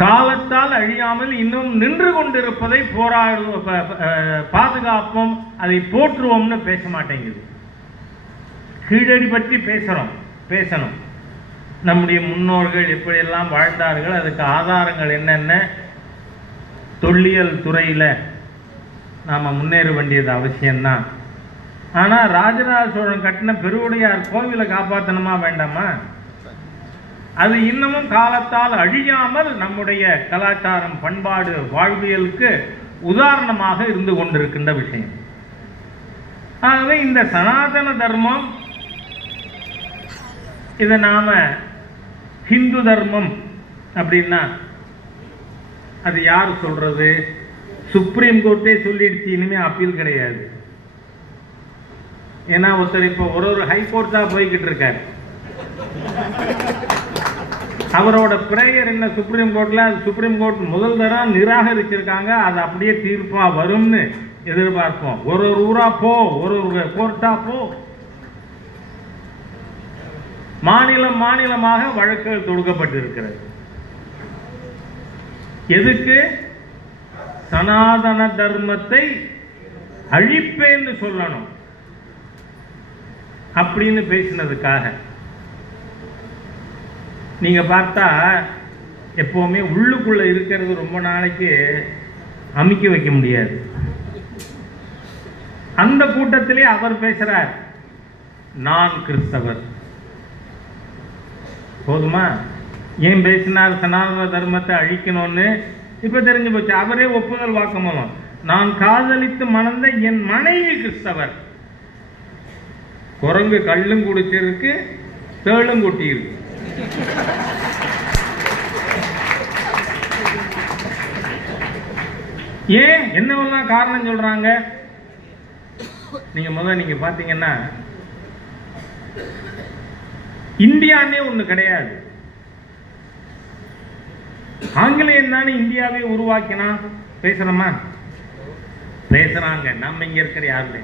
காலத்தால் அழியாமல் இன்னும் நின்று கொண்டிருப்பதை பாதுகாப்போம், அதை போற்றுவோம்னு பேச மாட்டேங்குது. கீழடி பற்றி பேசணும். நம்முடைய முன்னோர்கள் எப்படியெல்லாம் வாழ்ந்தார்கள், அதுக்கு ஆதாரங்கள் என்னென்ன, தொல்லியல் துறையில் நாம் முன்னேற வேண்டியது அவசியம்தான். ஆனால் ராஜராஜ சோழன் கட்டின பெருவுடையார் கோவிலை காப்பாற்றணுமா வேண்டாமா? அது இன்னமும் காலத்தால் அழியாமல் நம்முடைய கலாச்சாரம், பண்பாடு, வாழ்வியலுக்கு உதாரணமாக இருந்து கொண்டிருக்கின்ற விஷயம். ஆகவே இந்த சனாதன தர்மம், இதை நாம ஹிந்து தர்மம் அப்படின்னா அது யார் சொல்றது? சுப்ரீம் கோர்ட்டே சொல்லிடுச்சு, இனிமே அப்பீல் கிடையாது. ஏன்னா ஒருத்தர் இப்போ ஒரு ஹைகோர்ட் தான் போய்கிட்டு இருக்காரு. அவரோட பிரேயர் என்ன சுப்ரீம் கோர்ட்ல, சுப்ரீம் கோர்ட் முதல் தரம் நிராகரிச்சிருக்காங்க. அது அப்படியே தீர்ப்பா வரும்னு எதிர்பார்ப்போம். ஒரு ஊரா போ, ஒரு கோர்ட்டா போ. மாநிலமாக வழக்குகள் தொடுக்கப்பட்டிருக்கிறது. எதுக்கு? சனாதன தர்மத்தை அழிப்பேன்னு சொல்லணும் அப்படின்னு பேசினதுக்காக. நீங்க பார்த்தா எப்பவுமே உள்ளுக்குள்ள இருக்கிறது ரொம்ப நாளைக்கு அமுக்கி வைக்க முடியாது. அந்த கூட்டத்திலே அவர் பேசுறார், நான் கிறிஸ்தவர். போதுமா? ஏன் பேசினார் சனாதன தர்மத்தை அழிக்கணும்னு? இப்ப தெரிஞ்சு போச்சு. அவரே ஒப்புதல் வாக்குமூலம், நான் காதலித்து மணந்த என் மனைவி கிறிஸ்தவர். குரங்கு கல்லும் குடிச்சிருக்கு, தேளும் கொட்டியிருக்கு. ஏன் என்னவெல்லாம் காரணம் சொல்றாங்க? நீங்க பாத்தீங்கன்னா இந்தியானே ஒண்ணு கிடையாது. ஆங்கிலேயன் தானே இந்தியாவை உருவாக்கினா. பேசுறோமா? பேசுறாங்க. நம்ம இங்க இருக்கிற யாருமே.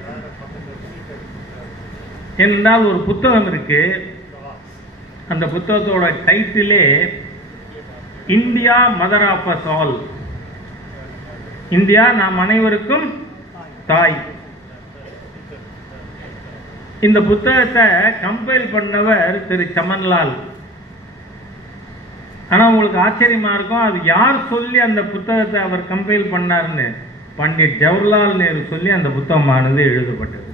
என்றால் ஒரு புத்தகம் இருக்கு, அந்த புத்தகத்தோட டைட்டிலே India mother of us all. India நாம் அனைவருக்கும் தாய். இந்த புத்தகத்தை கம்பைல் பண்ணவர் திரு சமன்லால். ஆனா உங்களுக்கு ஆச்சரியமா இருக்கும், அது யார் சொல்லி அந்த புத்தகத்தை அவர் கம்பைல் பண்ணார்னு? பண்டிட் ஜவஹர்லால் நேரு சொல்லி அந்த புத்தகமானது எழுதப்பட்டது.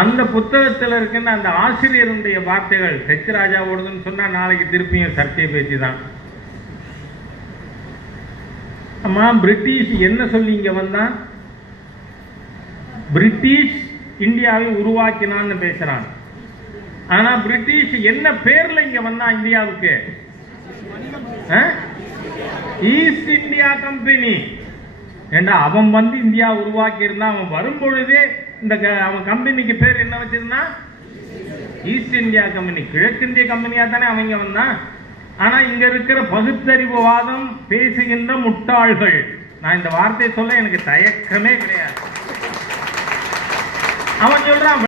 அந்த புத்தகத்தில் இருக்கின்ற அந்த ஆசிரியருடைய வார்த்தைகள் ஹெச் ராஜாவோடதுன்னு சொன்னா நாளைக்கு திருப்பியும் சர்ச்சை பேச்சு தான். அம்மா, பிரிட்டிஷ் என்ன சொல்லி இங்க வந்தா? பிரிட்டிஷ் இந்தியாவை உருவாக்கினான்னு பேசுறான். ஆனா பிரிட்டிஷ் என்ன பேர்ல இங்க வந்தா இந்தியாவுக்கு? East India company. ஏண்டா, அவன் வந்து இந்தியா உருவாக்கி இருந்தா, அவன் வரும்பொழுதே இந்த அவன் கம்பெனிக்கு பேர் என்ன வச்சிருந்தான்? East India company. கிழக்கிந்திய கம்பெனியா தானே அவங்க வந்தான். ஆனா இங்க இருக்கிற பகுத்தறிவுவாதம் பேசுகின்ற முட்டாள்கள், நான் இந்த வார்த்தையை சொல்ல எனக்கு தயக்கமே கிடையாது. அவன் சொல்றான்